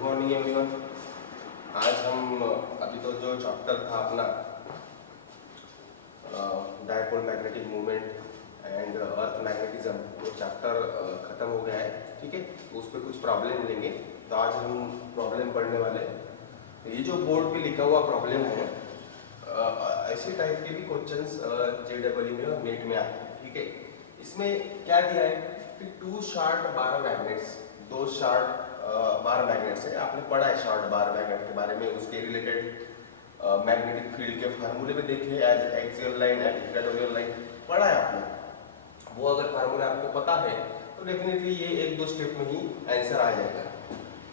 Good morning everyone. आज हम अभी तो जो चैप्टर था अपना dipole magnetic movement and earth magnetism, वो चैप्टर खत्म हो गया है। ठीक है, उस पर कुछ प्रॉब्लम मिलेंगे, तो आज हम प्रॉब्लम पढ़ने वाले हैं। ये जो बोर्ड पे लिखा हुआ प्रॉब्लम है, ऐसे टाइप के भी क्वेश्चंस जेडब्ल्यू में और नेट में आते हैं। ठीक है, इसमें क्या दिया है कि टू शार्ट बार मैग्नेट्स, दो शार्ट बार मैग्नेट्स है। आपने पढ़ा है शार्ट बार मैग्नेट के बारे में, उसके रिलेटेड मैग्नेटिक फील्ड के फार्मूले में देखे, as axial line and equatorial line पढ़ा है आपने। वो अगर फार्मूला आपको पता है तो डेफिनेटली ये एक दो स्टेप में ही आंसर आ जाएगा।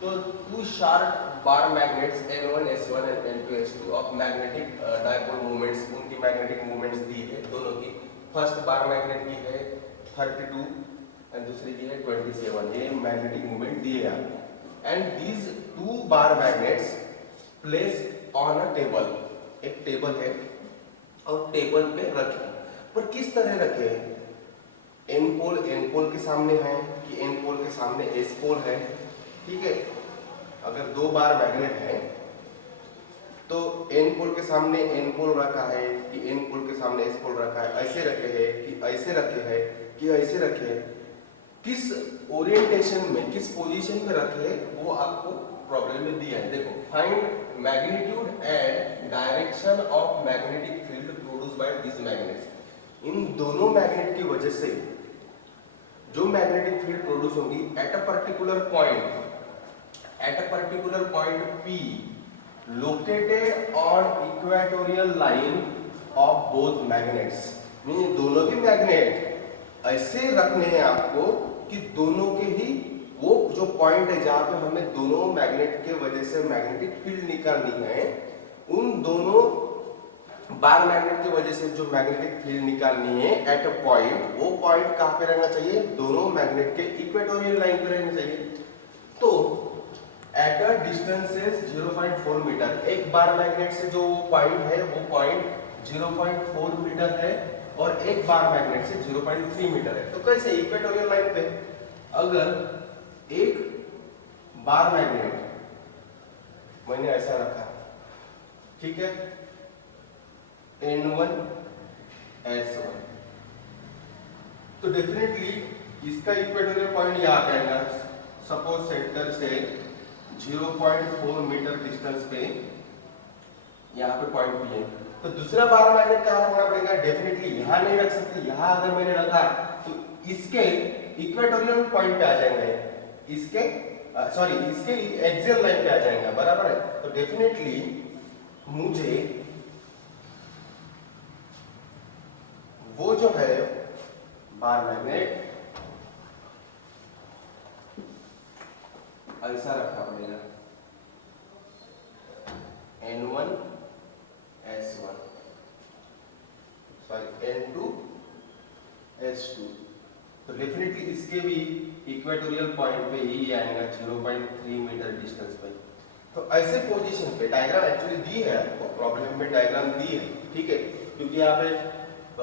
तो two short bar magnets N1 S1 and N2 S2 of magnetic dipole movements, उनकी मैग्नेटिक मूवमेंट्स दी है दोनों की। फर्स्ट बार मैग्नेट की है 32 एंड दूसरी की है 27। ये मैग्नेटिक मूवमेंट दिए हैं and these two bar magnets place on a table. एक टेबल है और टेबल पे रखे, पर किस तरह रखे हैं? एन पोल के सामने है कि एन पोल के सामने एस पोल है। ठीक है, अगर दो बार मैग्नेट है तो एन पोल के सामने एन पोल रखा है कि एन पोल के सामने एस पोल रखा है, ऐसे रखे हैं कि ऐसे रखे हैं कि ऐसे रखे हैं, किस ओरिएंटेशन में, किस पोजीशन पे रखे हैं, वो आपको प्रॉब्लम में दिया है। देखो, find magnitude and direction of magnetic field produced by this magnets. इन दोनों मैग्नेट की वजह से जो मैग्नेटिक फील्ड प्रोड्यूस होगी at a particular point P located on equatorial line of both magnets. Mean दोनों भी मैग्नेट ऐसे रखने हैं आपको कि दोनों के ही वो जो पॉइंट है जहां पे हमें दोनों मैग्नेट के वजह से मैग्नेटिक फील्ड निकालनी है, उन दोनों बार मैग्नेट की वजह से जो मैग्नेटिक फील्ड निकालनी है एट अ पॉइंट, वो पॉइंट कहां पे रहना चाहिए? दोनों मैग्नेट के इक्वेटोरियल लाइन पे रहना चाहिए। तो एट अ डिस्टेंसेस 0.4 मीटर, एक बार मैग्नेट से जो पॉइंट है वो पॉइंट 0.4 मीटर है और एक बार मैग्नेट से 0.3 मीटर है। तो कैसे? इक्वेटोरियल लाइन पे अगर एक बार मैग्नेट मैंने ऐसा रखा, ठीक है, N1 S1, तो डेफिनेटली इसका इक्वेटोरियल पॉइंट यहाँ पे आएगा। सपोज सेंटर से 0.4 मीटर डिस्टेंस पे यहाँ पे पॉइंट भी है, तो दूसरा बार मैग्नेट कहाँ रखना पड़ेगा? डेफिनेटली यहाँ नहीं रख सकते। यहाँ अगर मैंने रखा तो इसके इक्वेटोरियल पॉइंट पे आ जाएंगे, इसके एक्सियल लाइन पे आ जाएगा, बराबर है। तो डेफिनेटली मुझे वो जो है बार मैग्नेट ऐसा रखना पड़ेगा, N1 S1 N2 S2। तो डेफिनेटली इसके भी इक्वेटोरियल पॉइंट पे ही आएगा 0.3 मीटर डिस्टेंस पे। तो ऐसे पोजीशन पे डायग्राम एक्चुअली दी है आपको, प्रॉब्लम में डायग्राम दी है। ठीक है, क्योंकि यहाँ पे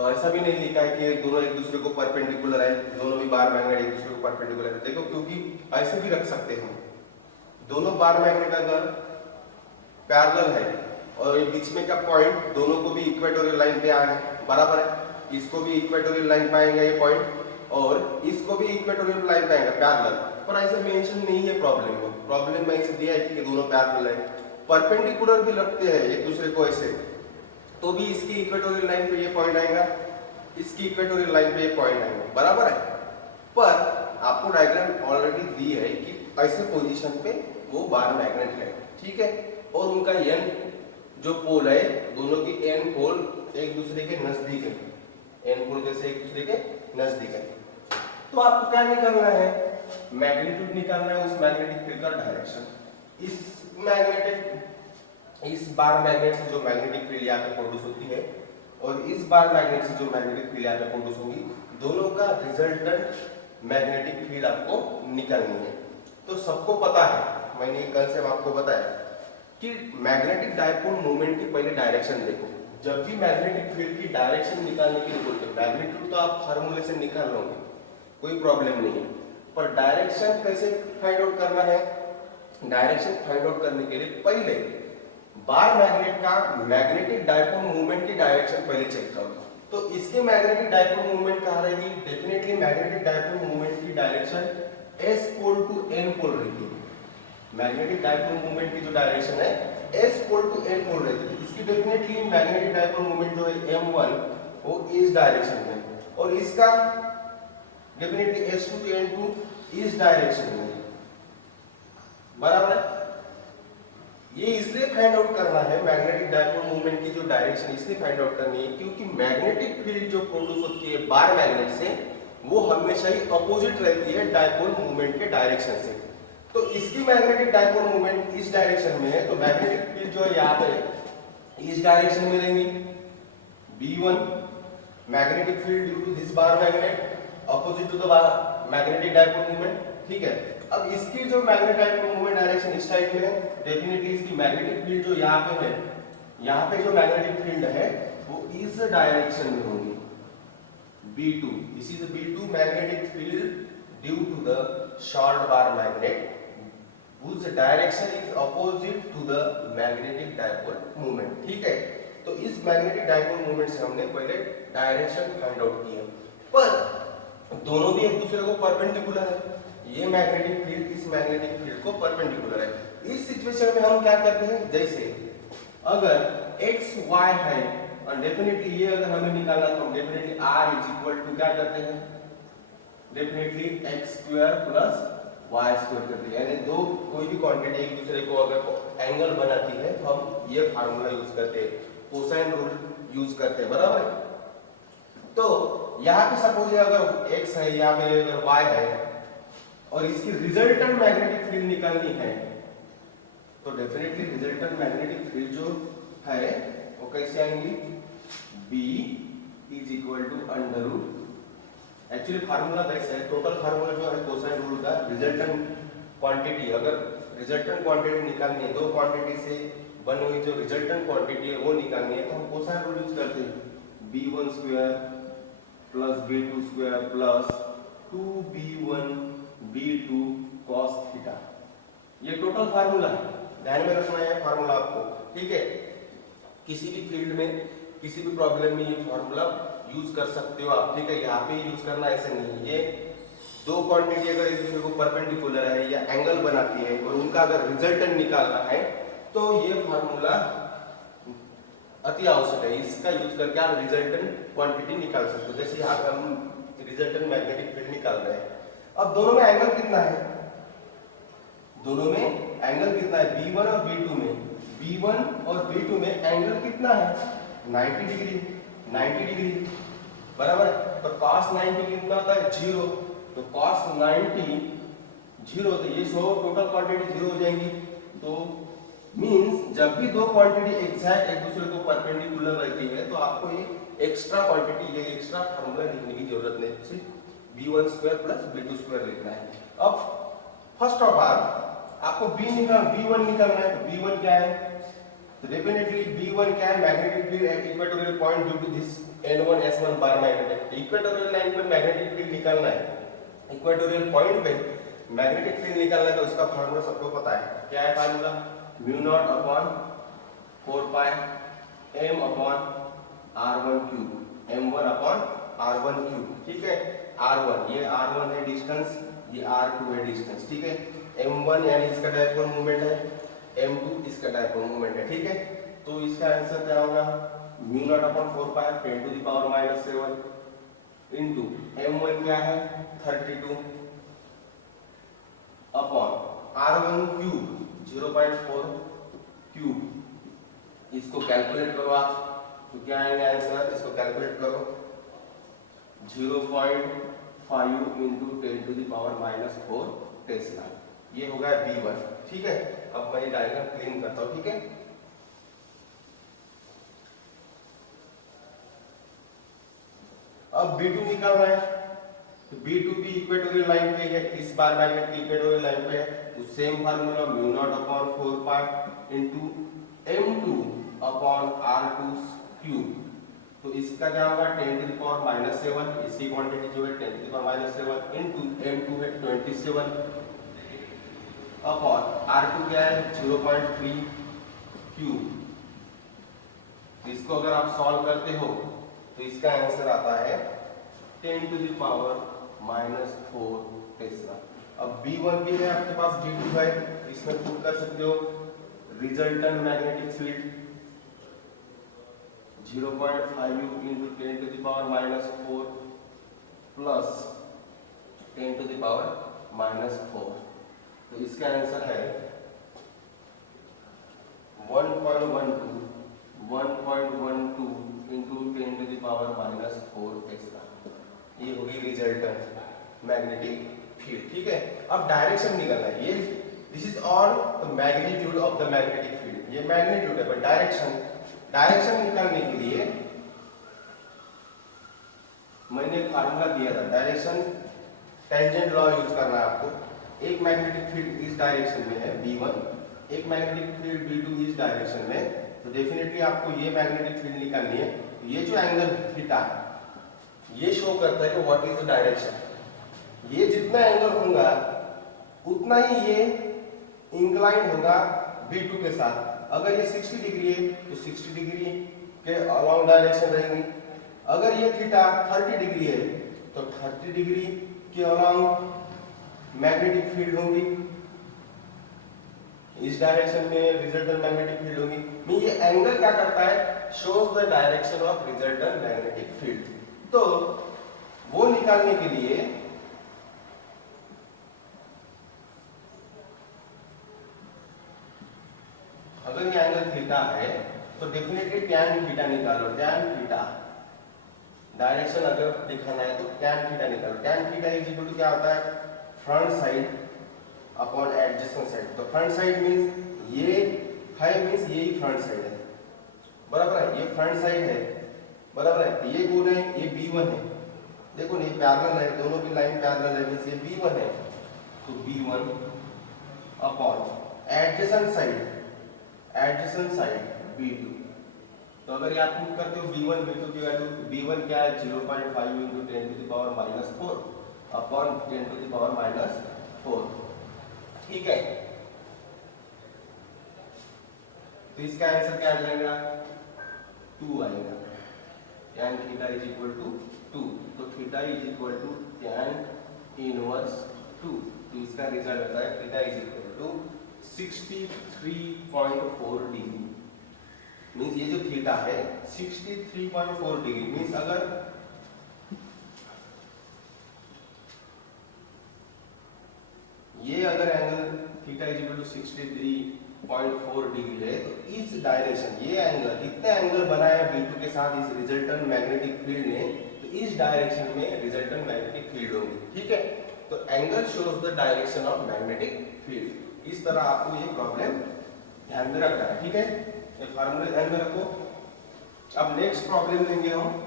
ऐसा भी नहीं लिखा है कि दोनों एक दूसरे को परपेंडिकुलर है, दोनों भी बार मैग्नेट एक दूसरे को परपेंडिकुलर है। देखो, क्योंकि ऐसे भी रख सकते हैं, दोनों बार मैग्नेट अगर पैरेलल है और बीच में का पॉइंट दोनों को भी इक्वेटोरियल लाइन पे आए, बराबर है, इसको भी इक्वेटोरियल लाइन पे आएगा ये पॉइंट और इसको भी इक्वेटोरियल लाइन पे आएगा पैरेलल, पर ऐसे मेंशन नहीं है प्रॉब्लम में ऐसे दिया है कि दोनों पैरेलल है। परपेंडिकुलर भी रखते हैं एक दूसरे को ऐसे, तो भी इसकी इक्वेटोरियल लाइन पे ये पॉइंट आएगा, इसकी इक्वेटोरियल लाइन पे ये पॉइंट आएगा, बराबर है। पर आपको डायग्राम ऑलरेडी दी है कि ऐसे पोजीशन पे वो बार मैग्नेट है, ठीक है, और उनका एन जो पोल है, दोनों की एन पोल एक दूसरे के नजदीक है, एन पोल जैसे एक दूसरे के नजदीक है। तो आपको क्या निकालना है? मैग्नीट्यूड निकालना है उस मैग्नेटिक फील्ड का डायरेक्शन। इस बार मैग्नेट से जो मैग्नेटिक फील्ड यहाँ पे प्रोड्यूस होती है और इस बार मैग्नेट से जो मैग्नेटिक फील्ड यहाँ पे प्रोड्यूस होगी, दोनों का रिजल्टेंट मैग्नेटिक फील्ड आपको निकालनी है। तो सबको पता है, मैंने ये कंसेप्ट आपको बताया कि मैग्नेटिक डायपोल मूवमेंट की पहले डायरेक्शन देखो। जब भी मैग्नेटिक फील्ड की डायरेक्शन निकालने के लिए बोलते हो, मैग्नीट्यूड तो आप फार्मूले से निकाल लोगे, कोई प्रॉब्लम नहीं है, पर डायरेक्शन कैसे फाइंड आउट करना है? डायरेक्शन फाइंड आउट करने के लिए पहले बार मैग्नेट का मैग्नेटिक डायपोल मूवमेंट की डायरेक्शन पहले चेक करो। तो इसके मैग्नेटिक डायपोल मूवमेंट कहाँ रहेगी? डेफिनेटली मैग्नेटिक डायपोल मूवमेंट की direction S pole to N pole रहेगी। मैग्नेटिक डायपोल मूवमेंट की जो डायरेक्शन है S pole to N pole रहेगी। इसकी डेफिनेटली मैग्नेटिक डायपोल मूवमेंट जो है m1 वो इस डायरेक्शन में, और इसका डेफिनेटली s2 टू n2 इस डायरेक्शन में, बराबर है। ये इसलिए फाइंड आउट करना है मैग्नेटिक डायपोल मूवमेंट की जो डायरेक्शन इसलिए फाइंड आउट करनी है क्योंकि मैग्नेटिक फील्ड जो प्रोड्यूस होती है बार मैग्नेट से वो हमेशा ही अपोजिट रहती है डायपोल मूवमेंट के डायरेक्शन से। तो इसकी मैग्नेटिक डायपोल मूवमेंट इस डायरेक्शन में है, तो मैग्नेटिक फील्ड जो है यहाँ पे इस डायरेक्शन में रहेंगी B1 magnetic field due to this bar magnet opposite to the magnetic dipole movement, ठीक है। अब इसकी जो मैग्नेटिक डायपोल मूवमेंट डायरेक्शन इस टाइप में है, डेफिनेटली इसकी मैग्नेटिक फील्ड जो यहाँ पे है, यहाँ पे जो मैग्नेटिक फील्ड है वो इस डायरेक्शन में होगी B2। This is B2 magnetic field due to the short bar magnet whose direction is opposite to the magnetic dipole moment, ठीक है। तो इस मैग्नेटिक डायपोल मूवमेंट से हमने पहले डायरेक्शन फाइंड आउट की है, पर दोनों भी एक दूसरे को परपेंडिकुलर है। ये मैग्नेटिक फील्ड इस मैग्नेटिक फील्ड को परपेंडिकुलर है। इस सिचुएशन में हम क्या करते हैं, जैसे अगर x y है और डेफिनेटली ये अगर हमें निकालना तो हम definitely r is equal to क्या करते हैं, definitely x square plus y square करते हैं। यानी दो कोई भी क्वांटिटी एक दूसरे को अगर एंगल बनाती है तो हम ये फार्मूला यूज करते हैं, कोसाइन रूल यूज करते हैं, बराबर है। तो यहाँ पे सपोज अगर x है, यहाँ पे अगर y है और इसकी रिजल्टेंट मैग्नेटिक फील्ड निकालनी है तो डेफिनेटली रिजल्टेंट मैग्नेटिक फील्ड जो है वो कैसे आएंगी, B is equal to under root, actually formula कैसा है, टोटल फार्मूला जो है कोसाइन रूल का रिजल्टेंट क्वांटिटी, अगर रिजल्टेंट क्वांटिटी निकालनी है, दो क्वांटिटी से बनी हुई जो रिजल्टेंट क्वांटिटी है वो निकालनी है तो हम कोसाइन रूल यूज करते हैं, B1 square plus B2 square plus 2B1 B2 cos theta. ये टोटल फार्मूला है, ध्यान में रखना है फार्मूला आपको, ठीक है। किसी भी फील्ड में किसी भी प्रॉब्लम में ये फार्मूला यूज कर सकते हो आप, ठीक है। यहाँ पे यूज करना ऐसे नहीं, ये दो क्वांटिटी अगर एक दूसरे को परपेंडिकुलर है या एंगल बनाती है और उनका अगर रिजल्टेंट निकालना है तो ये फार्मूला अति आवश्यक है। इसका यूज करके आप रिजल्टेंट क्वांटिटी निकाल सकते हो। जैसे यहाँ पे हम रिजल्टेंट मैग्नेटिक फील्ड निकाल रहे हैं, अब दोनों में एंगल कितना है, दोनों में एंगल कितना है, B1 और B2 में, B1 और B2 में एंगल कितना है 90 डिग्री, 90 डिग्री, बराबर है। तो cos 90 कितना होता है 0, तो cos 90 0, तो ये 100 टोटल क्वांटिटी 0 हो जाएंगी। तो मींस जब भी दो क्वांटिटी एग्जैक्ट एक दूसरे को परपेंडिकुलर रहती है तो आपको ये एक्स्ट्रा क्वांटिटी, ये एक्स्ट्रा फार्मूला लिखने की जरूरत नहीं, सिर्फ B1 square plus B2 square लिखना है। अब फर्स्ट ऑफ ऑल आपको B1 निकालना है, तो B1 क्या है, तो डेफिनेटली B1 क्या है, magnetic field at equatorial point due to this N1 S1 bar magnet. Equatorial line पे मैग्नेटिक फील्ड निकालना है, इक्वेटोरियल पॉइंट पे मैग्नेटिक फील्ड निकालना है, तो इसका फार्मूला सबको पता है, क्या है फार्मूला, म्यू नॉट अपॉन 4 पाई m upon r1 cube, m1 upon r1 cube, ठीक है। r1 ये r1 है डिस्टेंस, ये r2 है डिस्टेंस, ठीक है। m1 यानी इसका डायपोल मूवमेंट है, m2 इसका डायपोल मूवमेंट है, ठीक है। तो इसका आंसर क्या होगा, mu naught upon 4 pi 10 to the power -7 into m1 क्या है 32 अपॉन r1 क्यूब 0.4 क्यूब, इसको कैलकुलेट करो आप, तो क्या आएगा आंसर, इसको कैलकुलेट करो 0.5 into 10 to the power -4 tesla, ये होगा B1, ठीक है। अब मैं ये डायग्राम क्लीन करता हूँ, ठीक है। अब B2 निकालना है, तो B2 भी इक्वेटोरियल लाइन पे है, इस बार मैग्नेट की इक्वेटोरियल लाइन पे है, तो same formula mu naught upon 4 पाई into m2 upon r2 cube, तो इसका क्या होगा 10 टू द पावर -7, इसी क्वांटिटी जो है 10 to the power -7 into m2 है 27 अपॉन R2 क्या है 0.3 क्यूब। इसको अगर आप सॉल्व करते हो तो इसका आंसर आता है 10 टू द पावर -4 टेस्ला। अब B1 भी है आपके पास, B2 है, इसमें पुट कर सकते हो resultant magnetic field 0.5 into 10 to the power -4 plus 10 to the power -4। तो इसका आंसर है 1.12 into 10 to the power -4 extra. ये होगी रिजल्टेंट मैग्नेटिक फील्ड। ठीक है, अब डायरेक्शन निकालना है। ये this is all the magnitude of the magnetic field. ये मैग्नीट्यूड है, पर डायरेक्शन निकालने के लिए मैंने एक फार्मूला दिया था। डायरेक्शन टेंजेंट लॉ यूज करना है आपको। एक मैग्नेटिक फील्ड इस डायरेक्शन में है B1, एक मैग्नेटिक फील्ड B2 इस डायरेक्शन में, तो डेफिनेटली आपको ये मैग्नेटिक फील्ड निकालनी है। तो ये जो एंगल थीटा ये शो करता है कि व्हाट इज द डायरेक्शन। ये जितना एंगल होगा उतना ही ये इंक्लाइन होगा B2 के साथ। अगर ये 60 डिग्री है तो 60 डिग्री के अलोंग डायरेक्शन रहेंगी। अगर ये थीटा 30 डिग्री है तो 30 डिग्री के अलोंग मैग्नेटिक फील्ड होगी। इस डायरेक्शन में रिजल्टेंट मैग्नेटिक फील्ड होगी। मैं ये एंगल क्या करता है, shows the direction of resultant magnetic field. तो वो निकालने के लिए अगर ये एंगल थीटा है तो डेफिनेटली टैन थीटा निकालो। टैन थीटा डायरेक्शन अगर दिखाना है तो टैन थीटा निकालो। Tan theta is equal to क्या होता है, front side upon adjacent side. तो फ्रंट साइड मींस ये है, मींस ये ही फ्रंट साइड है, बराबर है। ये फ्रंट साइड है, बराबर है। ये कौन है, ये B1 है। देखो नहीं पैरेलल है, दोनों की लाइन पैरेलल है, मींस ये B1 है। तो B1 upon adjacent side B2। तो अगर ये आप पुट करते हो B1 B2 की वैल्यू, B1 क्या है 0.5 into 10 to the power -4 upon 10 to the power -4। ठीक है, तो इसका आंसर क्या आ जाएगा 2 आएगा। tan theta is equal to 2। तो theta is equal to tan inverse 2। तो इसका रिजल्ट आता है theta is equal to 63.4 degree. Means ये जो थीटा है 63.4 डिग्री। मींस अगर ये अगर angle theta is equal to 63.4 degree है तो इस डायरेक्शन ये एंगल इतना एंगल बनाया B2 के साथ इस रिजल्टेंट मैग्नेटिक फील्ड ने, तो इस डायरेक्शन में रिजल्टेंट मैग्नेटिक फील्ड होगी। ठीक है, तो angle shows the direction of magnetic field. इस तरह आपको ये प्रॉब्लम ध्यान में रखना है। ठीक है, ये फार्मूला ध्यान में रखो। अब नेक्स्ट प्रॉब्लम लेंगे हम।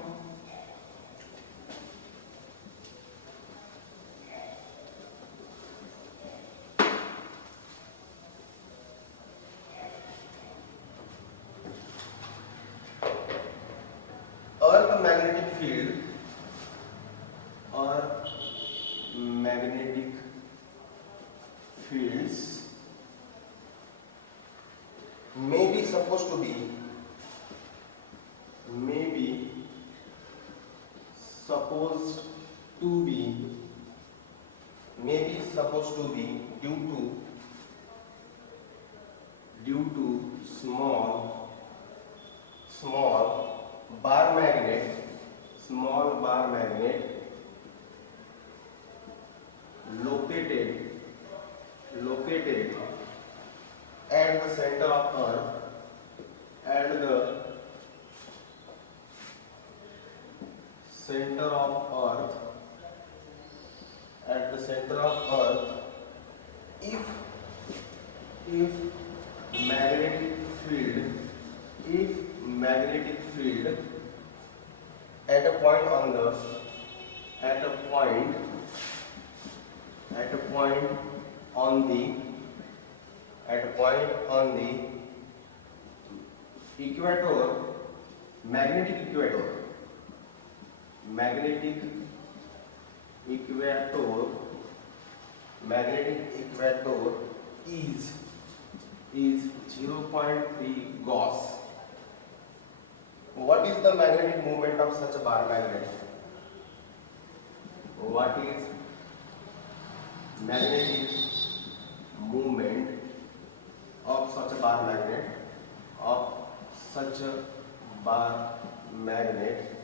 अर्थ मैग्नेटिक फील्ड और magnetic fields may be supposed to be due to small bar magnet located at the center of Earth, at the center of Earth, if magnetic field at a point on the equator, magnetic equator is 0.3 Gauss. What is the magnetic moment of such a bar magnet? What is magnetic moment of such a bar magnet? Of such a bar magnet.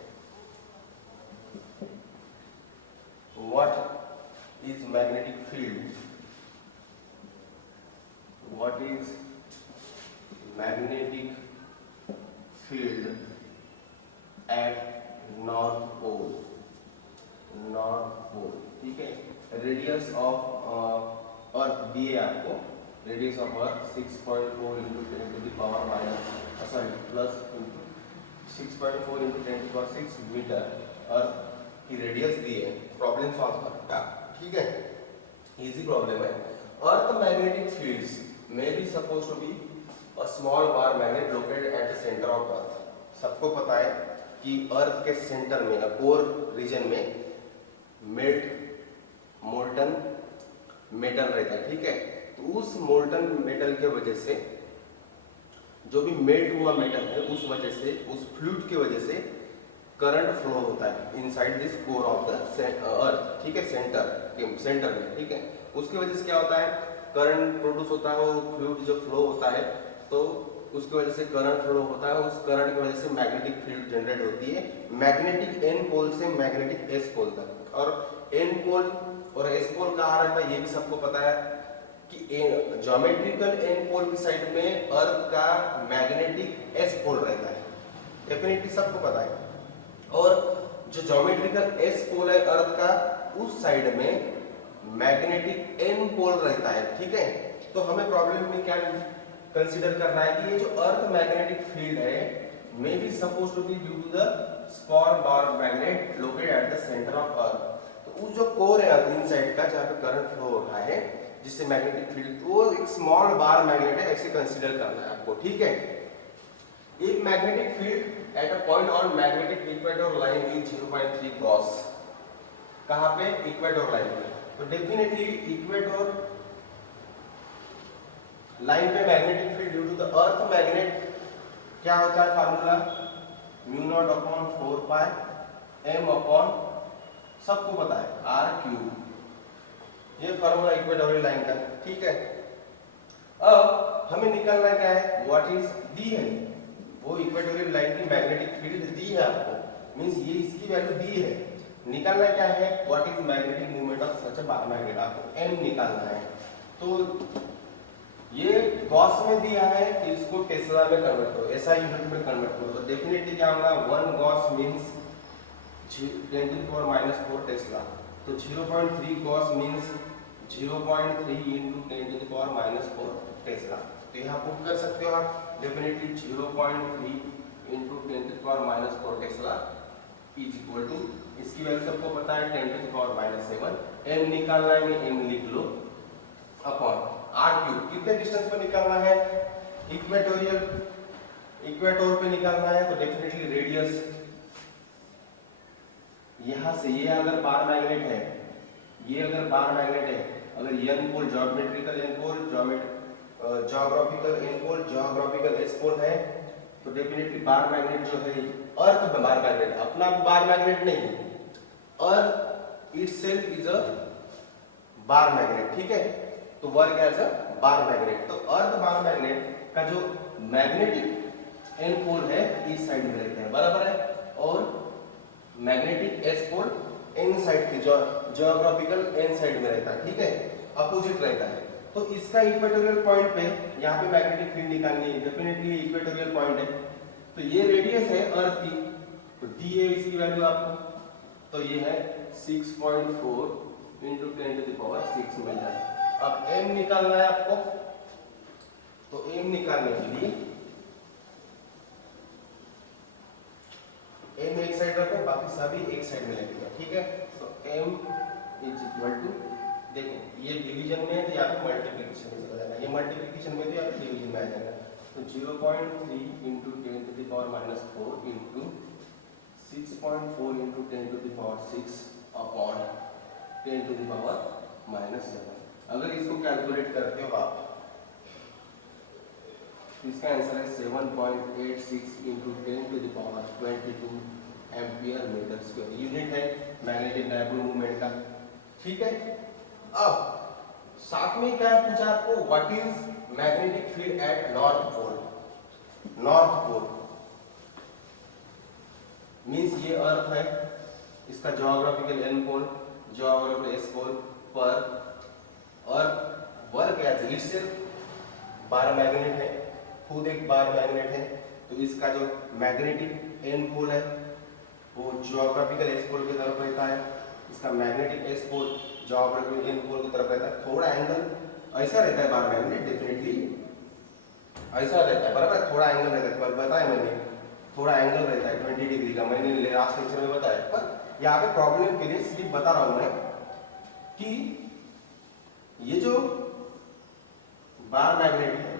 What is magnetic field? What is magnetic field at North Pole? North Pole, ठीक है। Radius of earth दिए आपको, radius of earth 6.4 into 10 to the power minus sorry plus 6.4 into 10 to power 6 metre earth की radius दी है। Problem solve करना, ठीक है, easy problem है। Earth magnetic fields may be supposed to be a small bar magnet located at the center of earth. सबको पता है कि अर्थ के सेंटर में कोर रीजन में मोल्टन मेटल रहता है, ठीक है। तो उस मोल्टन मेटल के वजह से जो भी मेल्ट हुआ मेटल है उस वजह से उस फ्लूइड की वजह से करंट फ्लो होता है inside this core of the earth, ठीक है, सेंटर में, ठीक है। उसकी वजह से क्या होता है, करंट प्रोड्यूस होता है, वो फ्लूइड जो फ्लो होता है तो उसकी वजह से करंट फ्लो होता है, उस करंट की वजह से मैग्नेटिक फील्ड जनरेट होती है, मैग्नेटिक एन पोल से मैग्नेटिक एस पोल तक। और एन पोल और एस पोल कहाँ रहता है ये भी सबको पता है कि ज्योमेट्रिकल एन पोल की साइड में अर्थ का मैग्नेटिक एस पोल रहता है, डेफिनेटली सबको पता है। और जो ज्योमेट्रिकल एस पोल है अर्थ का उस साइड में मैग्नेटिक एन पोल रहता है, ठीक है। तो हमें प्रॉब्लम में क्या कंसीडर करना है कि ये जो अर्थ मैग्नेटिक फील्ड है may be suppose to be due to the small bar magnet located at the centre of earth. तो उस जो कोर है अर्थ इनसाइड का जहाँ पे करंट फ्लो हो रहा है जिससे मैग्नेटिक फील्ड, वो एक स्मॉल बार मैग्नेट है, ऐसे कंसीडर करना है आपको, ठीक है। एक magnetic field at a point on magnetic equator line is 0.3 gauss. कहाँ पे, इक्वेटर लाइन पे। तो डेफिनेटली इक्वेटर लाइन पे magnetic field due to the earth magnet क्या होता है, formula mu naught upon 4 pi M upon, सबको पता है, आर क्यूब। ये फार्मूला इक्वेटोरियल लाइन का, ठीक है। अब हमें निकालना क्या है, व्हाट इज दी है, वो इक्वेटोरियल लाइन की मैग्नेटिक फील्ड दी है आपको, मींस ये इसकी वैल्यू दी है। निकालना क्या है, what is magnetic movement of such a bar magnet, आपको एम निकालना है। तो ये गॉस में दिया है कि इसको टेस्ला में कन्वर्ट करो, एसआई यूनिट में कन्वर्ट करो। तो डेफिनेटली क्या होगा, 1 गॉस मींस 10⁻⁴ टेस्ला। तो 0.3 गॉस मींस 0.3 into 10⁻⁴ टेस्ला। तो यहाँ पुट कर सकते हो आप, definitely 0.3 into 10⁻⁴ tesla is equal to, इसकी वैल्यू सबको पता है 10⁻⁷। एम निकालना है, एम लिख लो, अपॉन आर क्यूब। कितने डिस्टेंस पर निकालना है, इक्वेटोर पे निकालना है। तो डेफिनेटली रेडियस यहां से, ये अगर बार मैग्नेट है, ये अगर बार मैग्नेट है, अगर N pole geometrical N pole, geographical N pole, geographical S pole है, तो डेफिनेटली बार मैग्नेट जो है अर्थ बार मैग्नेट, अपना बार मैग्नेट नहीं, earth itself is a bar magnet, ठीक है। तो work as a bar magnet. तो अर्थ बार मैग्नेट का जो मैग्नेटिक एन पोल है इस साइड में रहते हैं, बराबर है, और magnetic S pole N side की, ज्योग्राफिकल एन साइड में रहता है, ठीक है, अपोजिट रहता है। तो इसका इक्वेटोरियल पॉइंट पे यहाँ पे मैग्नेटिक फील्ड निकालनी है, डेफिनेटली इक्वेटोरियल पॉइंट है। तो ये रेडियस है अर्थ की, तो दी है इसकी वैल्यू आपको, तो ये है 6.4 into 10⁻⁶ मीटर। अब m निकालना है आपको, तो m निकालने के लिए m एक साइड रखो, बाकी सभी एक साइड में लगेगा, ठीक है। तो m इज इक्वल टू, देखो ये डिवीजन में है तो यहाँ पे मल्टीप्लिकेशन में चला जाएगा, ये मल्टीप्लिकेशन में तो यहाँ पे डिवीजन में आ जाएगा। तो 0.3 into 10⁻⁴ into 6.4 into 10⁻⁶ अपॉन 10⁻⁻⁷। अगर इसको कैलकुलेट करते हो आप इसका आंसर है 7.86 into 10⁻22 ampere metre square. Unit है मैग्नेटिक डायपोल मूवमेंट का। ठीक है, अब साथ में क्या पूछा आपको, what is magnetic field at north pole. North pole means ये अर्थ है, इसका geographical N pole, geographical S pole पर, और वर्क एज इट सिर्फ बार मैग्नेट है, खुद एक बार मैग्नेट है, तो इसका जो मैग्नेटिक एन पोल है वो ज्योग्राफिकल एस पोल की तरफ रहता है, इसका magnetic S pole geographical N pole की तरफ रहता है। थोड़ा एंगल ऐसा रहता है बार मैग्नेट, डेफिनेटली ऐसा रहता है, बराबर, थोड़ा एंगल रहता है, पर बताया मैंने थोड़ा एंगल रहता है 20 डिग्री का, मैंने लास्ट लेक्चर में बताया। पर यहाँ पे प्रॉब्लम के लिए सिर्फ बता रहा हूं मैं कि ये जो बार मैग्नेट है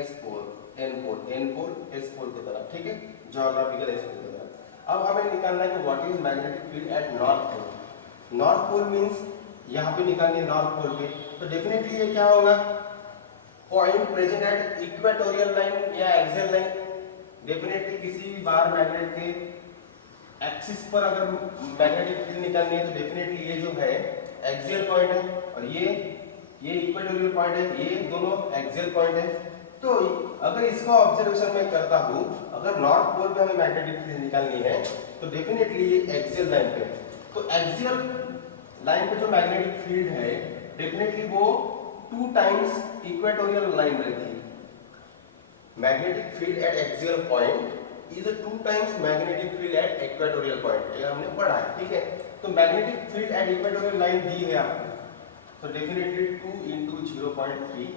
S pole N pole, N pole S pole की तरफ, ठीक है, ज्योग्राफिकल एस पोल की तरफ। अब हमें निकालना है कि what is magnetic field at north pole. North pole means यहाँ पे निकालनी है नॉर्थ पोल पे, तो डेफिनेटली ये क्या होगा, point present at equatorial line या एक्सियल लाइन। डेफिनेटली किसी भी बार मैग्नेट के एक्सिस पर अगर मैग्नेटिक फील्ड निकालनी है तो डेफिनेटली ये जो है एक्सियल पॉइंट है, और ये इक्वेटोरियल पॉइंट है, ये दोनों एक्सियल पॉइंट है। तो अगर इसका ऑब्जर्वेशन मैं करता हूं, अगर नॉर्थ पोल पे हमें मैग्नेटिक फील्ड निकालनी है तो डेफिनेटली ये एक्सियल लाइन पे, तो एक्सियल लाइन पे जो मैग्नेटिक फील्ड है डेफिनेटली वो 2 टाइम्स इक्वेटोरियल लाइन रहती है। Magnetic field at axial point is 2 times magnetic field at equatorial point, ये हमने पढ़ा है, ठीक है। तो magnetic field at equatorial line दी है आपको, तो डेफिनेटली 2 इंटू 0.3,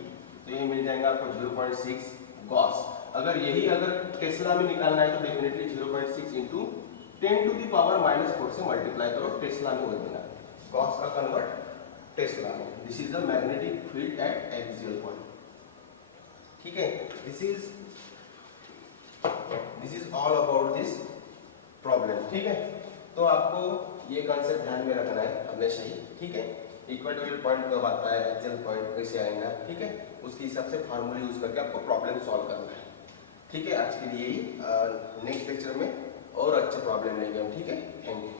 तो ये मिल जाएगा आपको 0.6 गॉस। अगर टेस्ला में निकालना है तो डेफिनेटली 0.6 इंटू 10⁻⁻⁴ से मल्टीप्लाई करो, टेस्ला में हो देना, गॉस का कन्वर्ट टेस्ला में। This is the magnetic field at axial point, ठीक है। This is all about this problem, ठीक है। तो आपको ये कॉन्सेप्ट ध्यान में रखना है हमेशा ही, ठीक है। इक्वेटोरियल पॉइंट कब आता है, एक्सियल पॉइंट कैसे आएगा, ठीक है, उसके हिसाब से फार्मूला यूज करके आपको प्रॉब्लम सॉल्व करना है, ठीक है। आज के लिए ही नेक्स्ट लेक्चर में और अच्छे प्रॉब्लम लेंगे हम, ठीक है। Thank you.